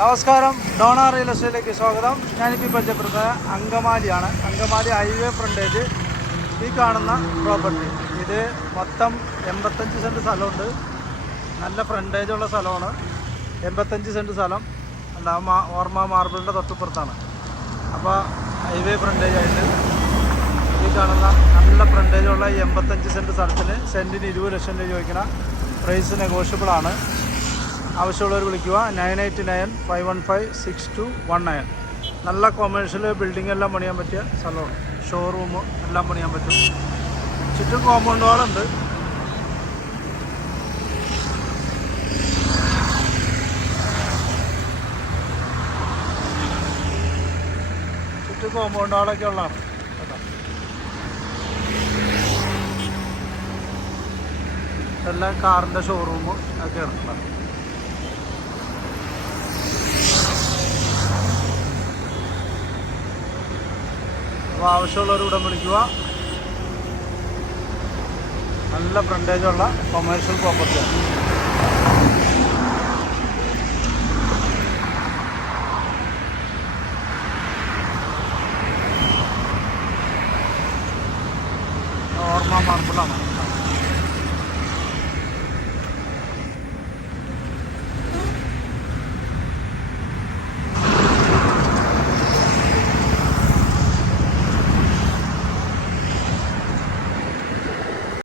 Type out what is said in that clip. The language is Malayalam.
നമസ്കാരം. ഡോണ റിയൽ എസ്റ്റേറ്റിലേക്ക് സ്വാഗതം. ഞാനിപ്പോൾ പരിചയപ്പെടുന്നത് അങ്കമാലിയാണ്. അങ്കമാലി ഹൈവേ ഫ്രണ്ടേജ് ഈ കാണുന്ന പ്രോപ്പർട്ടി. ഇത് മൊത്തം എൺപത്തഞ്ച് സെന്റ് സ്ഥലമുണ്ട്. നല്ല ഫ്രണ്ടേജുള്ള സ്ഥലമാണ്. എൺപത്തഞ്ച് സെന്റ് സ്ഥലം. അല്ല മാ ഓർമ്മ മാർബിളിന്റെ തൊട്ടുപ്പുറത്താണ്. അപ്പോൾ ഹൈവേ ഫ്രണ്ടേജ് ആയിട്ട് ഈ കാണുന്ന നല്ല ഫ്രണ്ടേജുള്ള എൺപത്തഞ്ച് സെന്റ് സ്ഥലത്തിന് സെന്റിന് ഇരുപത് ലക്ഷം രൂപ ചോദിക്കുന്ന പ്രൈസ് നെഗോഷ്യബിൾ ആണ്. ആവശ്യമുള്ളവർ വിളിക്കുക. Nine eight nine five one five six two one nine. നല്ല കൊമേഴ്ഷ്യൽ ബിൽഡിംഗ് എല്ലാം പണിയാൻ പറ്റിയ സ്ഥലമാണ്. ഷോറൂം എല്ലാം പണിയാൻ പറ്റും. ചുറ്റും കോമ്പൗണ്ട് വാളുണ്ട് ചുറ്റും കോമ്പൗണ്ട് വാളൊക്കെ ഉള്ളതാണ്. എല്ലാം കാറിന്റെ ഷോറൂം ഒക്കെയാണ്. അപ്പോൾ ആവശ്യമുള്ളവർ ഉടൻ വിളിക്കുക. നല്ല ഫ്രണ്ടേജുള്ള കൊമേഴ്ഷ്യൽ പ്രോപ്പർട്ടിയാണ് ഓർമ്മ മാർബിളാണ്